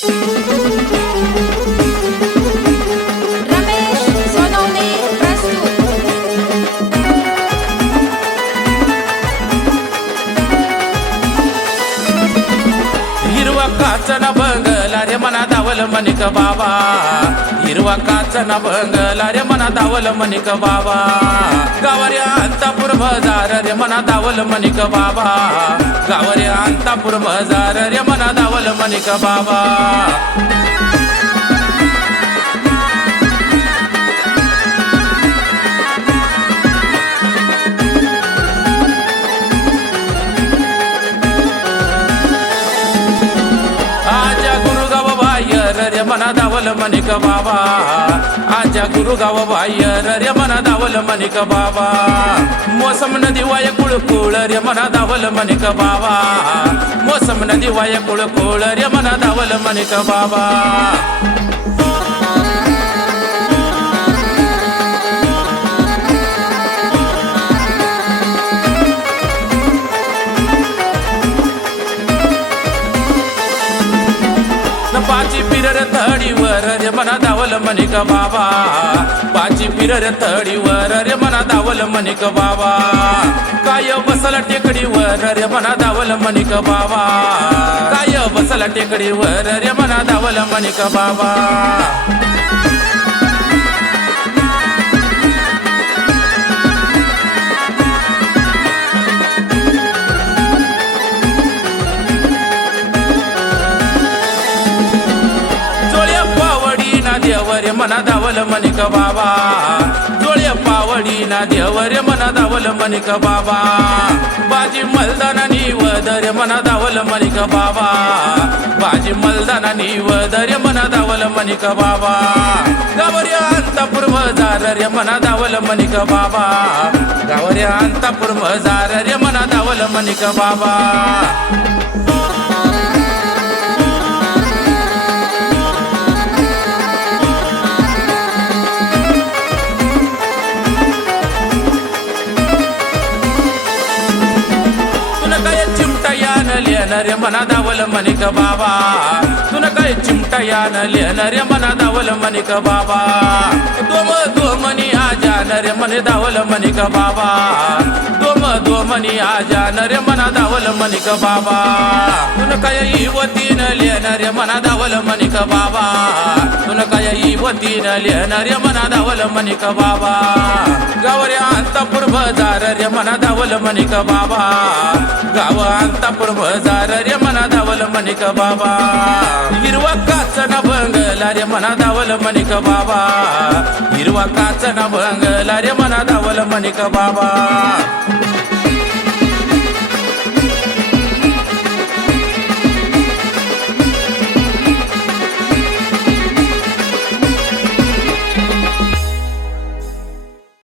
रमेश सोनवणे प्रस्तुत। हिरवा काचना बंगला रे मना दावल मनिक बाबा, हिरवा काचना बंगला रे मना दावल मनिक बाबा, गावरे अंतापूर मजार रे मना दावल मनिक बाबा, गावरे अंतापूर मजार रे मना दावल मनिक बाबा। आजा गुरुगाव बायर रे मना दावल मनिक बाबा, आजा गुरुगाव बायर रे मना दावल मनिक बाबा, मोसम नदी वाय कुळकुळ रे मना दावल मनिक बाबा, मोसम नदी वाय कुळकुळ रे मना दावल मनिक बाबा। पाची पिरर तडीवर रे मना दावल मनिक बाबा, पाची पिरर तडीवर रे मना दावल मनिक बाबा, काय बसल टेकडीवर रे मना दावल मनिक बाबा, काय बसल टेकडीवर रे मना दावल मनिक बाबा। देवरे मना दावल मनिक बाबा, जोळे पावडी ना देवरे मना दावल मनिक बाबा, बाजी मलदाना निवदरे मना दावल मनिक बाबा, बाजी मलदाना निवदरे मना दावल मनिक बाबा, गावरे अंतापूर मजार रे मना दावल मनिक बाबा, गावरे अंतापूर मजार रे मना दावल मनिक बाबा। रे मना दावल मनिक बाबा, तुन काय चिमटा यान लेन रे मना दावल मनिक बाबा, दोम दोमनी आजान रे मने दावल मनिक बाबा, दोम दोमनी आजान रे मना दावल मनिक बाबा, तुन काय इवतीन लेन रे मना दावल मनिक बाबा, तुन काय इवतीन लेन रे मना दावल मनिक बाबा, गावरे अंतापूर बाजार रे मना दावल मनिक बाबा, गाव अंतापूर बाजार रे मना दावल मनिक बाबा, हिरवा काचना बंगला रे मना दावल मनिक बाबा, हिरवा काचना बंगला रे मना दावल मनिक बाबा।